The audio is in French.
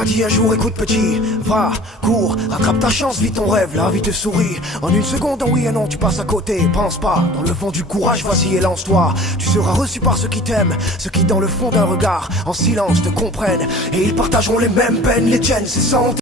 m'a dit un jour, écoute petit, va, cours, rattrape ta chance, vis ton rêve, la vie te sourit. En une seconde, en oui et non, tu passes à côté, pense pas. Dans le vent du courage, vas-y et lance-toi. Tu seras reçu par ceux qui t'aiment, ceux qui dans le fond d'un regard, en silence te comprennent. Et ils partageront les mêmes peines, les tiennes, c'est sans